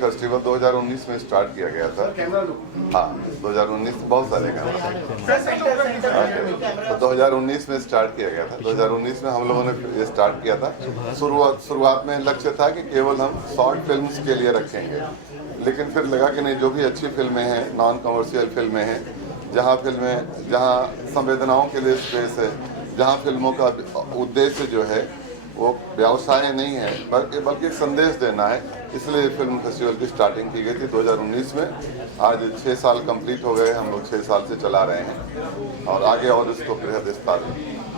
Festival 2019 में start किया गया था। हाँ, 2019 बहुत सारे गाने तो 2019 में स्टार्ट किया गया था। 2019 में हम लोगों ने ये स्टार्ट किया था। शुरुआत में लक्ष्य था कि केवल हम शॉर्ट फिल्म्स के लिए रखेंगे, लेकिन फिर लगा कि नहीं, जो भी अच्छी फिल्में हैं, नॉन कमर्शियल फिल्में हैं, जहाँ संवेदनाओं के लिए स्पेस है, जहाँ फिल्मों का उद्देश्य जो है वो व्यवसाय नहीं है बल्कि एक संदेश देना है, इसलिए फिल्म फेस्टिवल की स्टार्टिंग की गई थी 2019 में। आज 6 साल कंप्लीट हो गए, हम लोग 6 साल से चला रहे हैं और आगे और इसको बृहद विस्तार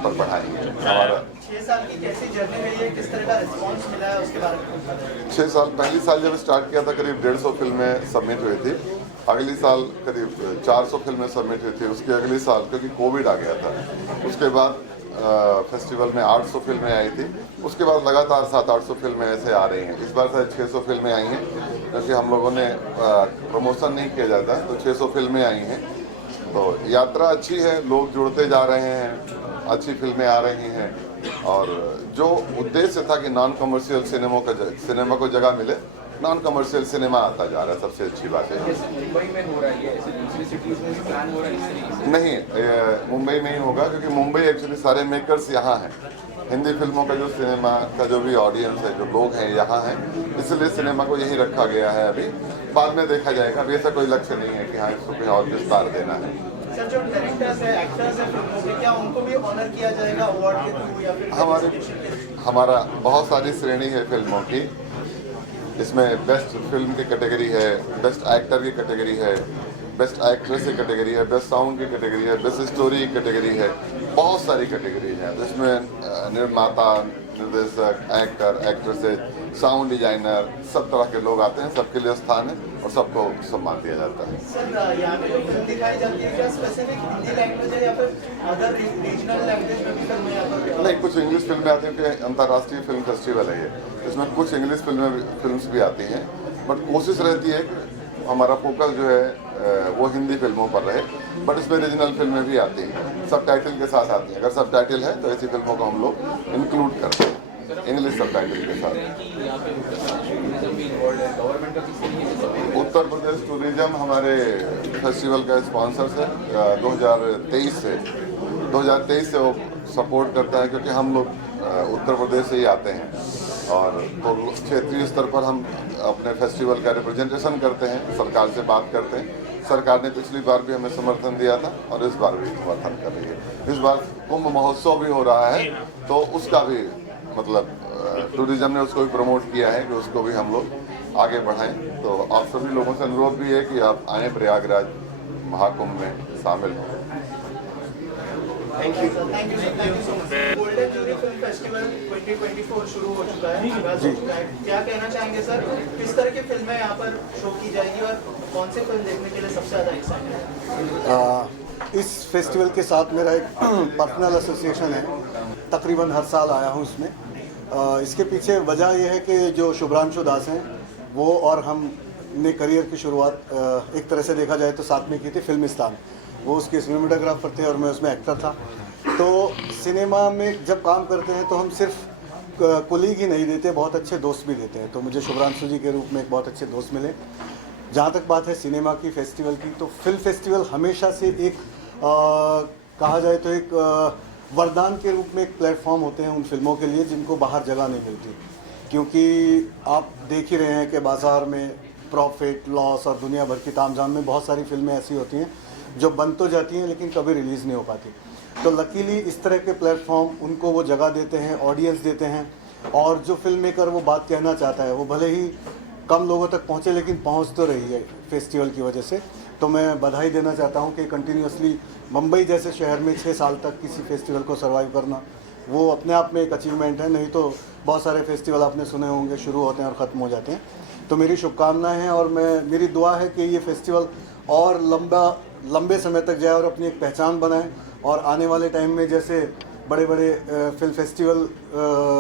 पर बढ़ाएंगे। हमारा 6 साल की कैसी जर्नी रही है, किस तरह का रिस्पांस मिला है उसके बारे में? 6 साल, पहली साल जब स्टार्ट किया था करीब 150 फिल्में सबमिट हुई थी। अगली साल करीब 400 फिल्में सबमिट हुई थी। उसके अगली साल क्योंकि कोविड आ गया था, उसके बाद फेस्टिवल में 800 फिल्में आई थी। उसके बाद लगातार 700-800 फिल्में ऐसे आ रही हैं। इस बार शायद 600 फिल्में आई हैं, क्योंकि हम लोगों ने प्रमोशन नहीं किया जाता, तो 600 फिल्में आई हैं। तो यात्रा अच्छी है, लोग जुड़ते जा रहे हैं, अच्छी फिल्में आ रही हैं और जो उद्देश्य था कि नॉन कमर्शियल सिनेमा को जगह मिले, नॉन कमर्शियल सिनेमा आता जा रहा है। सबसे अच्छी बात है मुंबई में हो रहा है, ऐसे दूसरी सिटीज में भी प्लान हो रहा है इस तरीके से? नहीं, मुंबई में ही होगा, क्योंकि मुंबई एक्चुअली सारे मेकर्स यहाँ हैं। हिंदी फिल्मों का जो सिनेमा का जो भी ऑडियंस है, जो लोग हैं यहाँ हैं, इसलिए सिनेमा को यही रखा गया है। अभी बाद में देखा जाएगा। अभी ऐसा कोई लक्ष्य नहीं है कि हाँ इसको कहीं और विस्तार देना है। सर, जो डायरेक्टर्स है, एक्टर्स है फिल्मों के, क्या उनको भी ऑनर किया जाएगा अवार्ड के थ्रू या फिर? हमारा बहुत सारी श्रेणी है फिल्मों की। इसमें बेस्ट फिल्म की कैटेगरी है, बेस्ट एक्टर की कैटेगरी है, बेस्ट एक्ट्रेस की कैटेगरी है, बेस्ट साउंड की कैटेगरी है, बेस्ट स्टोरी की कैटेगरी है। बहुत सारी कैटेगरी हैं जिसमें निर्माता, निर्देशक, एक्टर, एक्ट्रेसेस, साउंड डिजाइनर, सब तरह के लोग आते हैं। सबके लिए स्थान है और सबको सम्मान दिया जाता है। सर, यहाँ पे जो फिल्म दिखाई जाती है क्या स्पेसिफिक हिंदी लैंग्वेज है या फिर अदर रीजनल लैंग्वेज में भी फिल्में यहाँ पर? नहीं, कुछ इंग्लिश फिल्में आती हैं, क्योंकि अंतर्राष्ट्रीय फिल्म फेस्टिवल है ये। इसमें कुछ इंग्लिश फिल्म्स भी आती हैं, बट कोशिश रहती है कि हमारा फोकस जो है वो हिंदी फिल्मों पर रहे। बट इसमें रीजनल फिल्में भी आती हैं, सब टाइटल के साथ आती हैं। अगर सब टाइटल है तो ऐसी फिल्मों को हम लोग इंक्लूड करते हैं इंग्लिश सब टाइटल के साथ। उत्तर प्रदेश टूरिज्म हमारे फेस्टिवल का स्पॉन्सर है। 2023 से वो सपोर्ट करता है, क्योंकि हम लोग उत्तर प्रदेश से ही आते हैं और तो क्षेत्रीय स्तर पर हम अपने फेस्टिवल का रिप्रेजेंटेशन करते हैं, सरकार से बात करते हैं। सरकार ने पिछली बार भी हमें समर्थन दिया था और इस बार भी समर्थन कर रही है। इस बार कुंभ महोत्सव भी हो रहा है, तो उसका भी मतलब टूरिज्म ने उसको भी प्रमोट किया है कि उसको भी हम लोग आगे बढ़ाएं। तो आप सभी लोगों से अनुरोध भी है कि आप आएँ प्रयागराज महाकुंभ में शामिल हों। Thank you so much. Golden jury film festival 2024 शुरू हो चुका है, आगाज हो चुका है। क्या कहना चाहेंगे सर, किस तरह की फिल्में यहाँ पर शो की जाएगी और कौन सी फिल्म देखने के लिए सबसे ज़्यादा एक्साइटेड है? इस फेस्टिवल के साथ मेरा एक पर्सनल एसोसिएशन है, तकरीबन हर साल आया हूँ इसमें। इसके पीछे वजह यह है कि जो शुभ्रांशु दास हैं वो और हम ने करियर की शुरुआत एक तरह से देखा जाए तो साथ में की थी फिल्मिस्तान। वो उसके सिनेमेटोग्राफर थे और मैं उसमें एक्टर था। तो सिनेमा में जब काम करते हैं तो हम सिर्फ कोलीग ही नहीं देते, बहुत अच्छे दोस्त भी देते हैं। तो मुझे शुभ्रांशु जी के रूप में एक बहुत अच्छे दोस्त मिले। जहाँ तक बात है सिनेमा की फेस्टिवल की, तो फिल्म फेस्टिवल हमेशा से एक कहा जाए तो एक वरदान के रूप में एक प्लेटफॉर्म होते हैं उन फिल्मों के लिए जिनको बाहर जगह नहीं मिलती। क्योंकि आप देख ही रहे हैं कि बाज़ार में प्रॉफिट लॉस और दुनिया भर की तामझाम में बहुत सारी फिल्में ऐसी होती हैं जो बन तो जाती हैं लेकिन कभी रिलीज़ नहीं हो पाती। तो लकीली इस तरह के प्लेटफॉर्म उनको वो जगह देते हैं, ऑडियंस देते हैं। और जो फिल्म मेकर वो बात कहना चाहता है वो भले ही कम लोगों तक पहुँचे लेकिन पहुँच तो रही है फेस्टिवल की वजह से। तो मैं बधाई देना चाहता हूँ कि कंटिन्यूसली मुंबई जैसे शहर में 6 साल तक किसी फेस्टिवल को सर्वाइव करना वो अपने आप में एक अचीवमेंट है। नहीं तो बहुत सारे फेस्टिवल आपने सुने होंगे शुरू होते हैं और ख़त्म हो जाते हैं। तो मेरी शुभकामनाएं हैं और मेरी दुआ है कि ये फेस्टिवल और लंबे समय तक जाए और अपनी एक पहचान बनाए। और आने वाले टाइम में जैसे बड़े बड़े फिल्म फेस्टिवल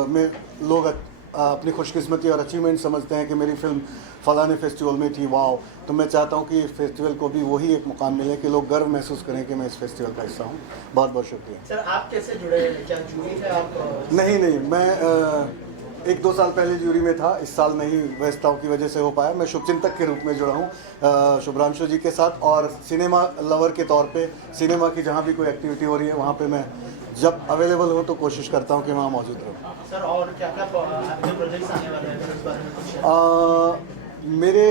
में लोग अपनी खुशकिस्मती और अचीवमेंट समझते हैं कि मेरी फिल्म फलाने फेस्टिवल में थी, वाओ। तो मैं चाहता हूँ कि इस फेस्टिवल को भी वही एक मुकाम मिले कि लोग गर्व महसूस करें कि मैं इस फेस्टिवल का हिस्सा हूँ। बहुत बहुत शुक्रिया। सर, आप कैसे जुड़े हैं? क्या जूरी है आप? नहीं, मैं 1-2 साल पहले ज्यूरी में था, इस साल नहीं व्यस्तताओं की वजह से हो पाया। मैं शुभचिंतक के रूप में जुड़ा हूँ शुभ्रांशु जी के साथ, और सिनेमा लवर के तौर पे सिनेमा की जहाँ भी कोई एक्टिविटी हो रही है वहाँ पे मैं जब अवेलेबल हूँ तो कोशिश करता हूँ कि वहाँ मौजूद रहूँ। सर और क्या क्या आपके प्रोजेक्ट्स आने वाले हैं, इस बारे में कुछ मेरे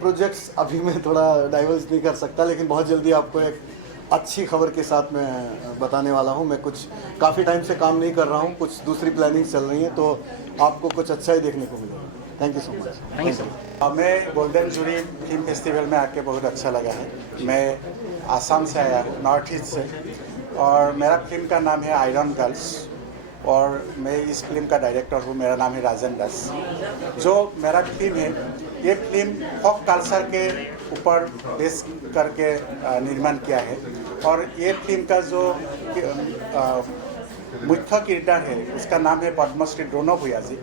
प्रोजेक्ट्स अभी मैं थोड़ा डाइवर्स नहीं कर सकता, लेकिन बहुत जल्दी आपको एक अच्छी खबर के साथ मैं बताने वाला हूं। मैं कुछ काफ़ी टाइम से काम नहीं कर रहा हूं, कुछ दूसरी प्लानिंग चल रही है, तो आपको कुछ अच्छा ही देखने को मिलेगा। Thank you so much. Thank you. हमें गोल्डन जूरी फिल्म फेस्टिवल में आके बहुत अच्छा लगा है। मैं आसाम से आया हूँ, नॉर्थ ईस्ट से, और मेरा फिल्म का नाम है आयरन गर्ल्स, और मैं इस फिल्म का डायरेक्टर हूँ। मेरा नाम है राजन दास। जो मेरा फिल्म है, ये फिल्म फोक कल्चर के ऊपर बेस करके निर्माण किया है, और ये फिल्म का जो मुख्य किरदार है उसका नाम है पद्मश्री द्रोणव भूयाजी।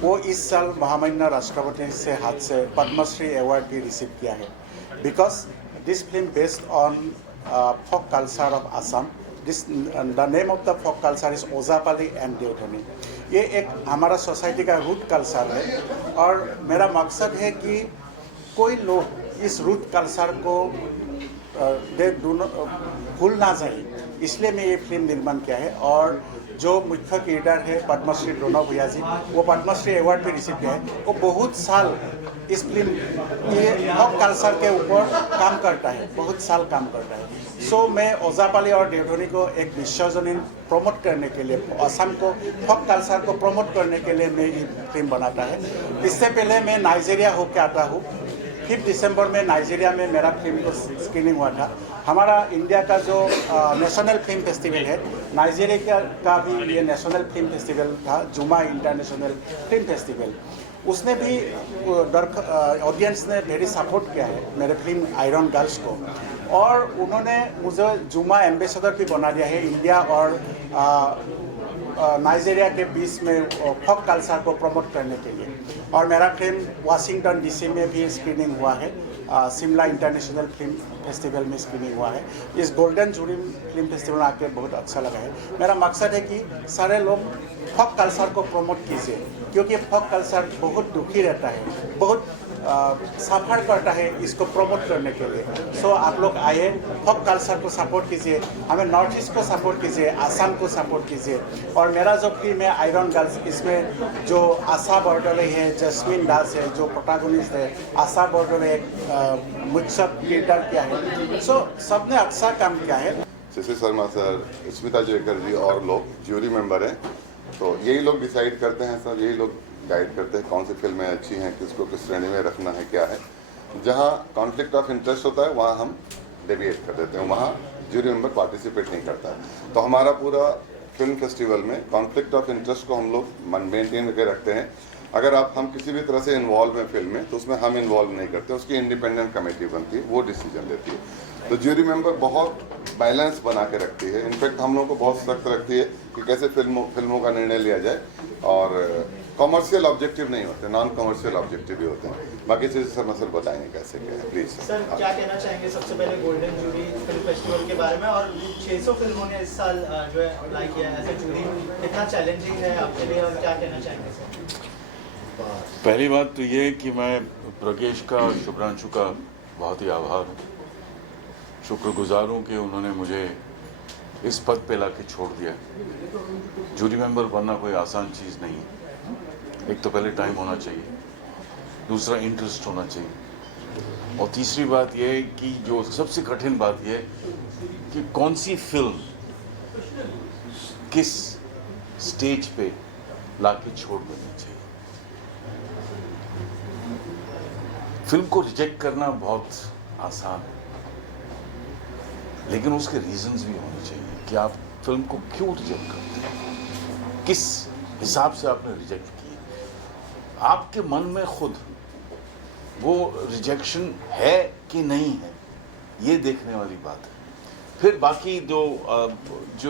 वो इस साल महामान्य राष्ट्रपति से हाथ से पद्मश्री अवार्ड भी रिसीव किया है, because this film based on folk culture of Assam. The name of the folk culture is Ojapali and Deodhani. ये एक हमारा सोसाइटी का रूट कल्चर है, और मेरा मकसद है कि कोई लोग इस रूट कल्चर को भूल ना जाए, इसलिए मैं ये फिल्म निर्माण किया है। और जो मुख्य किरदार है पद्मश्री द्रोणव भूयाजी, वो पद्मश्री अवार्ड भी रिसीव किया है। वो बहुत साल इस फिल्म ये फोक कल्चर के ऊपर काम करता है, बहुत साल काम करता है। सो मैं ओजापाली और देवधनी को एक विश्वजनीन प्रमोट करने के लिए, असम को फोक कल्चर को प्रमोट करने के लिए मैं ये फिल्म बनाता है। इससे पहले मैं नाइजीरिया होकर आता हूँ। 5 दिसंबर में नाइजीरिया में मेरा फिल्म को स्क्रीनिंग हुआ था। हमारा इंडिया का जो नेशनल फिल्म फेस्टिवल है, नाइजीरिया का भी ये नेशनल फिल्म फेस्टिवल था, जुमा इंटरनेशनल फिल्म फेस्टिवल। उसने भी ऑडियंस ने वेरी सपोर्ट किया है मेरे फिल्म आयरन गर्ल्स को, और उन्होंने मुझे जुमा एम्बेसडर भी बना दिया है इंडिया और नाइजीरिया के बीच में फोक कल्चर को प्रमोट करने के लिए। और मेरा फिल्म वाशिंगटन डीसी में भी स्क्रीनिंग हुआ है, शिमला इंटरनेशनल फिल्म फेस्टिवल में स्क्रीनिंग हुआ है। इस गोल्डन जूरी फिल्म फेस्टिवल में आके बहुत अच्छा लगा है। मेरा मकसद है कि सारे लोग फोक कल्चर को प्रमोट कीजिए, क्योंकि फोक कल्चर बहुत दुखी रहता है, बहुत सफर करता है इसको प्रमोट करने के लिए। सो आप लोग आइए, फोक कल्चर को सपोर्ट कीजिए, हमें नॉर्थ ईस्ट को सपोर्ट कीजिए, आसाम को सपोर्ट कीजिए। और मेरा जो फिल्म है आयरन गर्ल्स, इसमें जो आशा बर्डले है, जस्मिन दास है जो प्रोटैगनिस्ट है, आशा बर्डले एक मुख्य किरदार किया है। सो सबने अच्छा काम किया है। शशि शर्मा सर, स्मिता जयकर जी और लोग ज्यूरी मेंबर हैं, तो यही लोग डिसाइड करते हैं सर, यही लोग गाइड करते हैं कौन सी फिल्में अच्छी हैं, किसको किस श्रेणी में रखना है, क्या है। जहाँ कॉन्फ्लिक्ट ऑफ इंटरेस्ट होता है वहाँ हम डेविएट कर देते हैं, वहाँ ज्यूरी मेंबर पार्टिसिपेट नहीं करता है। तो हमारा पूरा फिल्म फेस्टिवल में कॉन्फ्लिक्ट ऑफ इंटरेस्ट को हम लोग मेंटेन करके रखते हैं। अगर हम किसी भी तरह से इन्वॉल्व हैं फिल्म में, तो उसमें हम इन्वॉल्व नहीं करते, उसकी इंडिपेंडेंट कमेटी बनती है, वो डिसीजन लेती है। तो ज्यूरी मेंबर बहुत बैलेंस बना के रखती है। इनफैक्ट हम लोग को बहुत सख्त रखती है कि कैसे फिल्मों का निर्णय लिया जाए, और कॉमर्शियल ऑब्जेक्टिव नहीं होते, नॉन कॉमर्शियल ऑब्जेक्टिव भी होते हैं। बाकी चीज़ें शर्मा सर बताएंगे कैसे क्या है, प्लीज़ सर। क्या कहना चाहेंगे सबसे पहले गोल्डन जूरी फिल्म फेस्टिवल के बारे में, और 600 फिल्मों ने इस साल जो है अप्लाई किया है एज ए जूरी, कितना चैलेंजिंग है आपके लिए, और क्या कहना चाहेंगे सर? पहली बात तो ये कि मैं प्रकेश का और शुभ्रांशु का बहुत ही आभार हूँ, शुक्रगुजार हूँ कि उन्होंने मुझे इस पद पे लाके छोड़ दिया। जूरी मेंबर बनना कोई आसान चीज़ नहीं है। एक तो पहले टाइम होना चाहिए, दूसरा इंटरेस्ट होना चाहिए, और तीसरी बात यह है कि जो सबसे कठिन बात यह है कि कौन सी फिल्म किस स्टेज पे लाके छोड़ देनी चाहिए। फिल्म को रिजेक्ट करना बहुत आसान है, लेकिन उसके रीजंस भी होने चाहिए कि आप फिल्म को क्यों रिजेक्ट करते हैं, किस हिसाब से आपने रिजेक्ट किया। आपके मन में खुद वो रिजेक्शन है कि नहीं है, ये देखने वाली बात है। फिर बाकी जो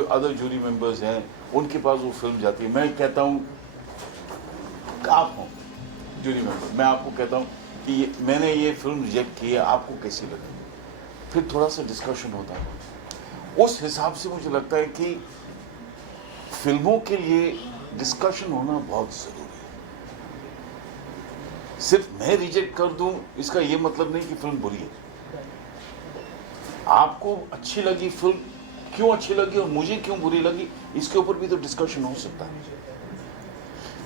अदर जूरी मेंबर्स हैं, उनके पास वो फिल्म जाती है। मैं कहता हूँ आप हो जूरी मेंबर, मैं आपको कहता हूँ कि मैंने ये फिल्म रिजेक्ट की है, आपको कैसी लगी। फिर थोड़ा सा डिस्कशन होता है। उस हिसाब से मुझे लगता है कि फिल्मों के लिए डिस्कशन होना बहुत ज़रूरी है। सिर्फ मैं रिजेक्ट कर दूं इसका ये मतलब नहीं कि फिल्म बुरी है। आपको अच्छी लगी फिल्म, क्यों अच्छी लगी और मुझे क्यों बुरी लगी, इसके ऊपर भी तो डिस्कशन हो सकता है।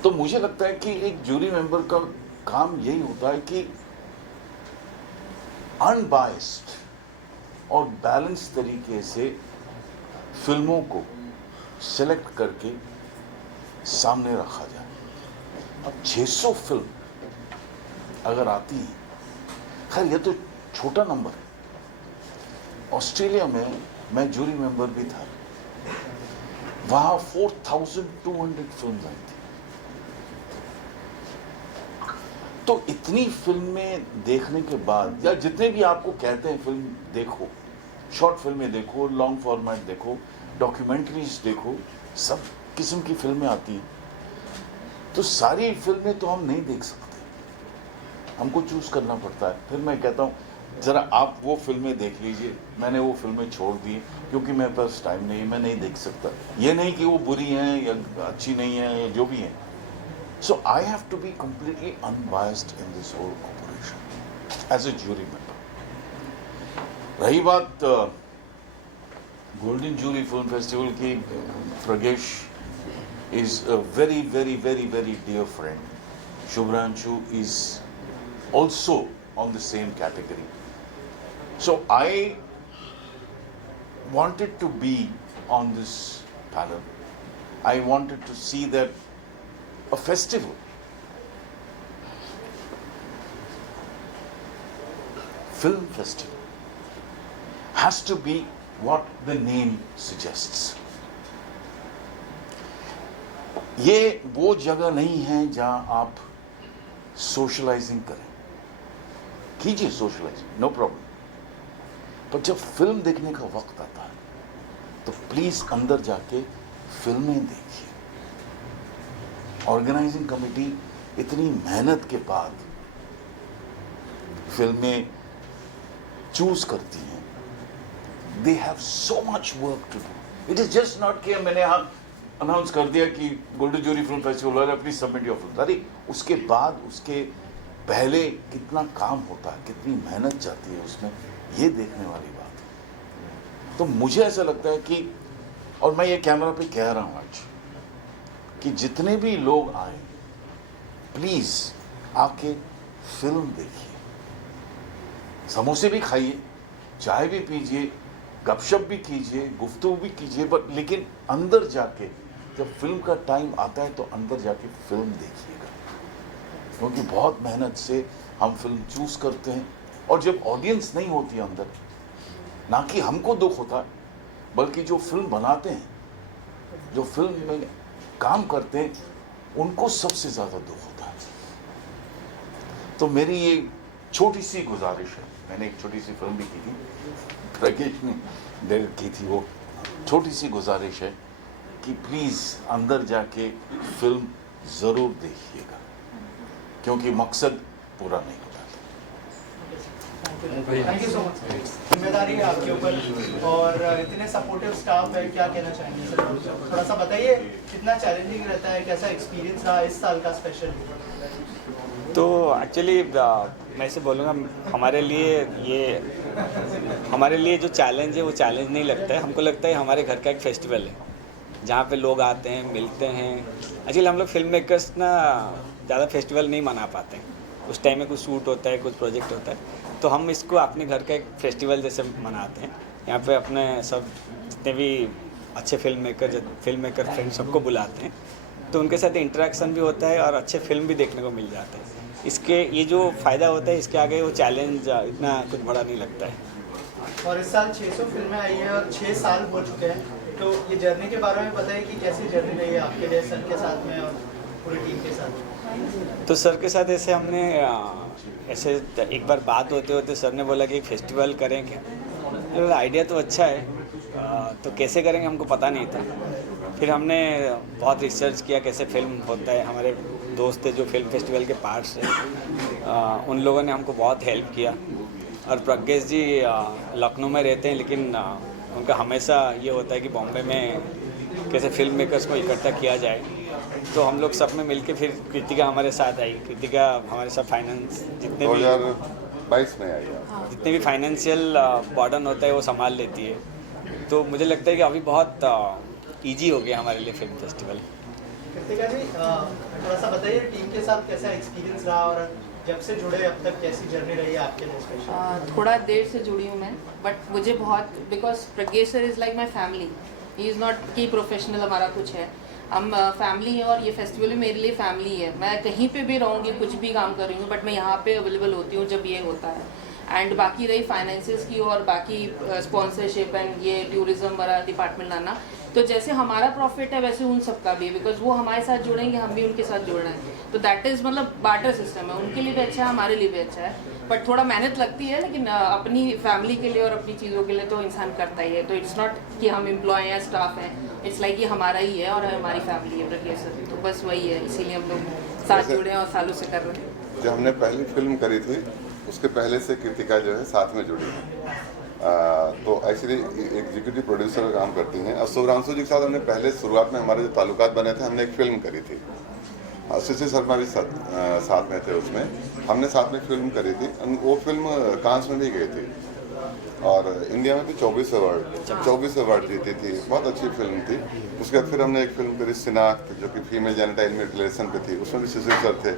तो मुझे लगता है कि एक जूरी मेंबर का काम यही होता है कि अनबायस्ड और बैलेंस तरीके से फिल्मों को सेलेक्ट करके सामने रखा जाए। अब 600 फिल्म अगर आती है, खैर ये तो छोटा नंबर है। ऑस्ट्रेलिया में मैं जूरी मेंबर भी था, वहां 4200 फिल्म आई थी। तो इतनी फिल्में देखने के बाद, या जितने भी आपको कहते हैं फिल्म देखो, शॉर्ट फिल्में देखो, लॉन्ग फॉर्मेट देखो, डॉक्यूमेंट्रीज देखो, सब किस्म की फिल्में आती हैं। तो सारी फिल्में तो हम नहीं देख सकते, हमको चूज करना पड़ता है। फिर मैं कहता हूँ ज़रा आप वो फिल्में देख लीजिए, मैंने वो फिल्में छोड़ दी क्योंकि मेरे पास टाइम नहीं है, मैं नहीं देख सकता। ये नहीं कि वो बुरी हैं या अच्छी नहीं है या जो भी हैं। So I have to be completely unbiased in this whole operation as a jury member. रही बात गोल्डन जूरी फिल्म फेस्टिवल की, प्रगेश is a very very very very dear friend. Shubhranshu is also on the same category. So I wanted to be on this panel. I wanted to see that a festival, film festival, has to be what the name suggests. ये वो जगह नहीं है जहां आप socialising करें। कीजिए socialising, no problem, पर जब फिल्म देखने का वक्त आता है तो प्लीज अंदर जाके फिल्में देखिए। ऑर्गेनाइजिंग कमेटी इतनी मेहनत के बाद फिल्में चूज करती हैं, they have so much work to do. It is just not कि मैंने यहाँ अनाउंस कर दिया कि गोल्डन जूरी फिल्म फेस्टिवल वाले प्लीज सबमिट योर फिल्म। अरे उसके बाद, उसके पहले कितना काम होता है, कितनी मेहनत जाती है उसमें, ये देखने वाली बात है। तो मुझे ऐसा लगता है कि, और मैं ये कैमरा पे कह रहा हूँ आज, कि जितने भी लोग आए प्लीज आके फिल्म देखिए, समोसे भी खाइए, चाय भी पीजिए, गपशप भी कीजिए, गुफ्तगू भी कीजिए, बट लेकिन अंदर जाके जब फिल्म का टाइम आता है तो अंदर जाके फिल्म देखिएगा, क्योंकि बहुत मेहनत से हम फिल्म चूज करते हैं। और जब ऑडियंस नहीं होती अंदर, ना कि हमको दुख होता है, बल्कि जो फिल्म बनाते हैं, जो फिल्म में काम करते हैं, उनको सबसे ज़्यादा दुख होता है। तो मेरी ये छोटी सी गुजारिश है, मैंने एक छोटी सी फिल्म भी की थी, प्रगेश ने डायरेक्ट की थी, वो छोटी सी गुजारिश है कि प्लीज़ अंदर जाके फिल्म ज़रूर देखिएगा, क्योंकि मकसद पूरा नहीं होता। Thank you so much. जिम्मेदारी है आपके ऊपर और इतने सपोर्टिव स्टाफ है, क्या कहना चाहेंगे सर? थोड़ा सा बताइए, कितना चैलेंजिंग रहता है, कैसा एक्सपीरियंस रहा इस साल का स्पेशल? तो एक्चुअली मैं ऐसे बोलूँगा, हमारे लिए जो चैलेंज है वो चैलेंज नहीं लगता है, हमको लगता है हमारे घर का एक फेस्टिवल है जहाँ पे लोग आते हैं, मिलते हैं। एक्चुअली हम लोग फिल्म मेकर्स ना ज़्यादा फेस्टिवल नहीं मना पाते हैं, उस टाइम में कुछ शूट होता है, कुछ प्रोजेक्ट होता है, तो हम इसको अपने घर का एक फेस्टिवल जैसे मनाते हैं। यहाँ पे अपने सब जितने भी अच्छे फिल्म मेकर फ्रेंड्स सबको बुलाते हैं, तो उनके साथ इंटरेक्शन भी होता है और अच्छे फिल्म भी देखने को मिल जाते हैं। इसके ये जो फ़ायदा होता है, इसके आगे वो चैलेंज इतना कुछ बड़ा नहीं लगता है। और इस साल 600 फिल्में आई हैं और 6 साल हो चुके हैं, तो ये जर्नी के बारे में बताइए कि कैसी जर्नी रही है आपके लिए सर के साथ में और पूरी टीम के साथ? तो सर के साथ ऐसे हमने ऐसे एक बार बात होते होते सर ने बोला कि एक फेस्टिवल करें क्या। आइडिया तो अच्छा है, तो कैसे करेंगे हमको पता नहीं था। फिर हमने बहुत रिसर्च किया कैसे फिल्म होता है। हमारे दोस्त थे जो फिल्म फेस्टिवल के पार्ट्स हैं, उन लोगों ने हमको बहुत हेल्प किया। और प्रज्ञेश जी लखनऊ में रहते हैं, लेकिन उनका हमेशा ये होता है कि बॉम्बे में कैसे फिल्म मेकर्स को इकट्ठा किया जाए। तो हम लोग सब में मिलके फिर कृतिका हमारे साथ आई। कृतिका हमारे साथ फाइनेंस जितने भी 2022 में आई है। जितने भी फाइनेंशियल बर्डन होता है वो संभाल लेती है। तो मुझे लगता है कि अभी बहुत ईजी हो गया हमारे लिए फिल्म फेस्टिवल। कृतिका जी थोड़ा सा बताइए टीम के साथ कैसा एक्सपीरियंस रहा और जब से जुड़े अब तक कैसी जर्नी रही है आपके लिए स्पेशल? थोड़ा देर से जुड़ी हूँ मैं, बट मुझे बहुत, because Pradnyesh sir is like my family. He is not कि प्रोफेशनल हमारा कुछ है, हम फैमिली है और ये फेस्टिवल भी मेरे लिए फैमिली है। मैं कहीं पे भी रहूँगी, कुछ भी काम कर रही हूँ, बट मैं यहाँ पे अवेलेबल होती हूँ जब ये होता है। एंड बाकी रही फाइनेंसेस की और बाकी स्पॉन्सरशिप एंड ये टूरिज्म वाला डिपार्टमेंट लाना, तो जैसे हमारा प्रॉफिट है वैसे उन सबका भी है, बिकॉज वो हमारे साथ जुड़ेंगे, हम भी उनके साथ जुड़ रहे हैं। तो दैट इज़ मतलब बार्टर सिस्टम है, उनके लिए भी अच्छा है, हमारे लिए भी अच्छा है। बट थोड़ा मेहनत लगती है, लेकिन अपनी फैमिली के लिए और अपनी चीज़ों के लिए तो इंसान करता ही है। तो इट्स नॉट कि हम एम्प्लॉय हैं, स्टाफ हैं, इट्स लाइक ये हमारा ही है और हमारी फैमिली है प्रज्ञेश सर। तो बस वही है, इसीलिए हम लोग साथ जुड़े हैं और सालों से कर रहे हैं। जब हमने पहली फिल्म करी थी उसके पहले से कृतिका जो है साथ में जुड़ी है। तो एक्चुअली एग्जीक्यूटिव प्रोड्यूसर का काम करती हैं। और शुभ्रांशु जी के साथ हमने पहले शुरुआत में हमारे जो ताल्लुकात बने थे, हमने एक फिल्म करी थी। शिशिर शर्मा भी साथ में थे उसमें, हमने साथ में फिल्म करी थी। वो फिल्म कांस में भी गई थी और इंडिया में भी 24 अवार्ड जीती थी। बहुत अच्छी फिल्म थी। उसके बाद फिर हमने एक फिल्म करी शिनाख्त, जो कि फीमेल जेनिटाइल म्यूटिलेशन पे थी। उसमें भी शिशिर सर थे,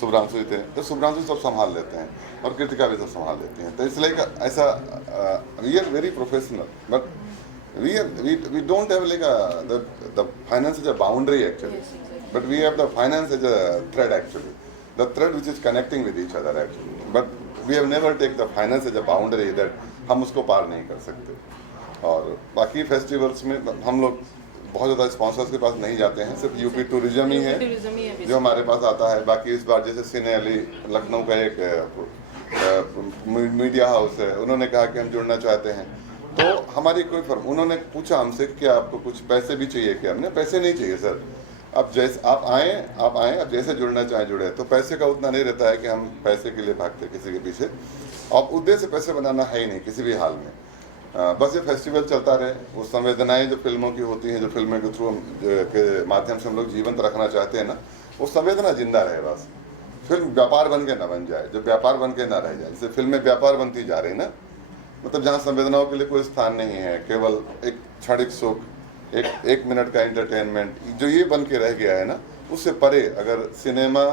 शुभ्रांशु जी थे। तो शुभ्रांशु सब संभाल लेते हैं और कृतिका भी सब संभाल लेती हैं। तो इसलिए ऐसा we are very professional, but we don't have like the finance is a boundary actually, but we have the finance as a thread actually, the thread which is connecting with each other actually, but we have never take the finance as a boundary that हम उसको पार नहीं कर सकते। और बाकी festivals में हम लोग बहुत ज़्यादा स्पॉन्सर्स के पास नहीं जाते हैं, सिर्फ यूपी टूरिज्म ही है जो हमारे पास आता है। बाकी इस बार जैसे सिने अली लखनऊ का एक मीडिया हाउस है, उन्होंने कहा कि हम जुड़ना चाहते हैं। तो हमारी कोई फर्म, उन्होंने पूछा हमसे कि आपको कुछ पैसे भी चाहिए क्या? हमने पैसे नहीं चाहिए सर, अब जैसे आप आए अब जैसे जुड़ना चाहें जुड़े। तो पैसे का उतना नहीं रहता है कि हम पैसे के लिए भागते किसी के पीछे, और उद्देश्य पैसे बनाना है ही नहीं किसी भी हाल में। बस ये फेस्टिवल चलता रहे, वो संवेदनाएं जो फिल्मों की होती हैं, जो फिल्मों के थ्रू के माध्यम से हम लोग जीवंत रखना चाहते हैं ना, वो संवेदना जिंदा रहे। बस फिल्म व्यापार बन के ना बन जाए, जो व्यापार बन के ना रह जाए। जैसे फिल्में व्यापार बनती जा रही ना, मतलब जहाँ संवेदनाओं के लिए कोई स्थान नहीं है, केवल एक क्षणिक सुख, एक मिनट का एंटरटेनमेंट, जो ये बन के रह गया है ना, उससे परे अगर सिनेमा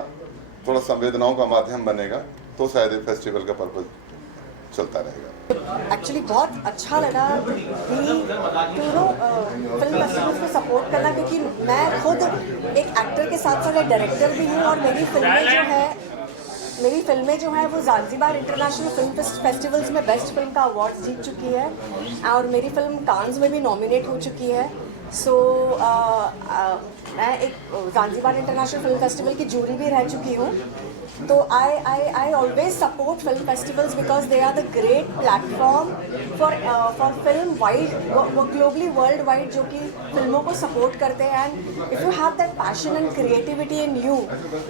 थोड़ा संवेदनाओं का माध्यम बनेगा तो शायद ये फेस्टिवल का पर्पज चलता रहेगा। एक्चुअली बहुत अच्छा लगा फिल्म फेस्टिवल्स को सपोर्ट करना, क्योंकि मैं खुद एक एक्टर के साथ साथ एक डायरेक्टर भी हूँ और मेरी फिल्में जो है वो ज़ांज़ीबार इंटरनेशनल फिल्म फेस्टिवल्स में बेस्ट फिल्म का अवार्ड जीत चुकी है और मेरी फिल्म कांस में भी नॉमिनेट हो चुकी है। सो मैं एक ज़ांज़ीबार इंटरनेशनल फिल्म फेस्टिवल की जूरी भी रह चुकी हूँ। तो I always support film festivals because they are the great platform for film wide, globally worldwide, जो कि फिल्मों को support करते हैं। And if you have that passion and creativity in you,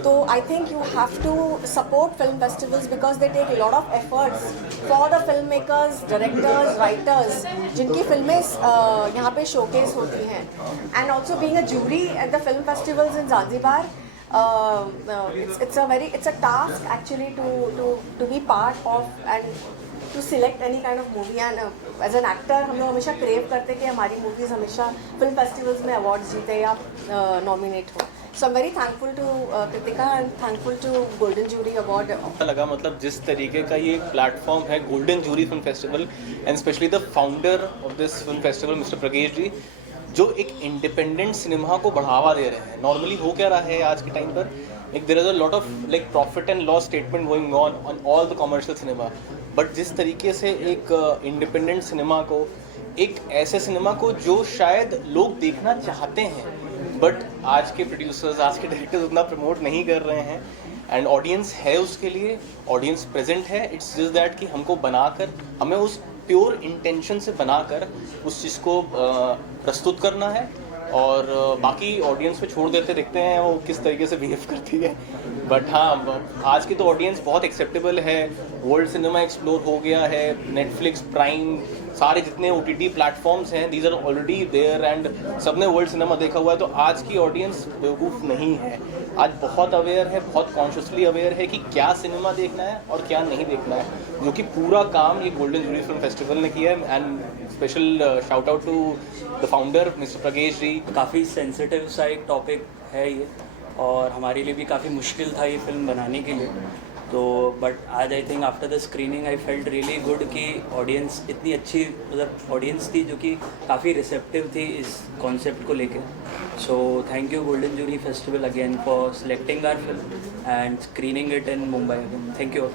तो I think you have to support film festivals because they take a lot of efforts for the filmmakers, directors, writers, जिनकी फिल्में यहाँ पे showcase होती हैं। And also being a jury at the film festivals in Zanzibar, it's a task actually to be part of and to select any kind of movie, and as an actor हम लोग हमेशा crave करते हैं कि हमारी movies हमेशा film festivals में awards जीते या nominate हो। So I'm very thankful to Kritika and thankful to Golden Jury Award. लगा मतलब जिस तरीके का ये प्लेटफॉर्म है golden jury film festival, and specially the founder of this film festival mister Pragnesh ji, जो एक इंडिपेंडेंट सिनेमा को बढ़ावा दे रहे हैं। नॉर्मली हो क्या रहा है आज के टाइम पर, एक there is a lot of like profit and loss statement going on all the commercial cinema, but जिस तरीके से एक इंडिपेंडेंट सिनेमा को, एक ऐसे सिनेमा को जो शायद लोग देखना चाहते हैं बट आज के प्रोड्यूसर्स, आज के डायरेक्टर्स उतना प्रमोट नहीं कर रहे हैं, एंड ऑडियंस है उसके लिए, ऑडियंस प्रेजेंट है। इट्स जस्ट दैट कि हमको बनाकर, हमें उस प्योर इंटेंशन से बनाकर उस चीज़ को प्रस्तुत करना है और बाकी ऑडियंस पे छोड़ देते, देखते हैं वो किस तरीके से बिहेव करती है। बट हाँ, आज की तो ऑडियंस बहुत एक्सेप्टेबल है, वर्ल्ड सिनेमा एक्सप्लोर हो गया है, नेटफ्लिक्स, प्राइम, सारे जितने OTT प्लेटफॉर्म्स हैं, these are already there and सबने वर्ल्ड सिनेमा देखा हुआ है। तो आज की ऑडियंस बेवकूफ़ नहीं है, आज बहुत अवेयर है, बहुत कॉन्शियसली अवेयर है कि क्या सिनेमा देखना है और क्या नहीं देखना है, जो कि पूरा काम ये गोल्डन जूरी फिल्म फेस्टिवल ने किया है। And special shout out to the founder mister Pragesh ji. काफ़ी सेंसिटिव सा एक टॉपिक है ये, और हमारे लिए भी काफ़ी मुश्किल था ये फिल्म बनाने के लिए। तो बट आज I think after the screening I felt really good कि ऑडियंस इतनी अच्छी, मतलब ऑडियंस थी जो कि काफ़ी रिसेप्टिव थी इस कॉन्सेप्ट को लेके। So thank you golden jury festival again for selecting our film and screening it in Mumbai again. Thank you.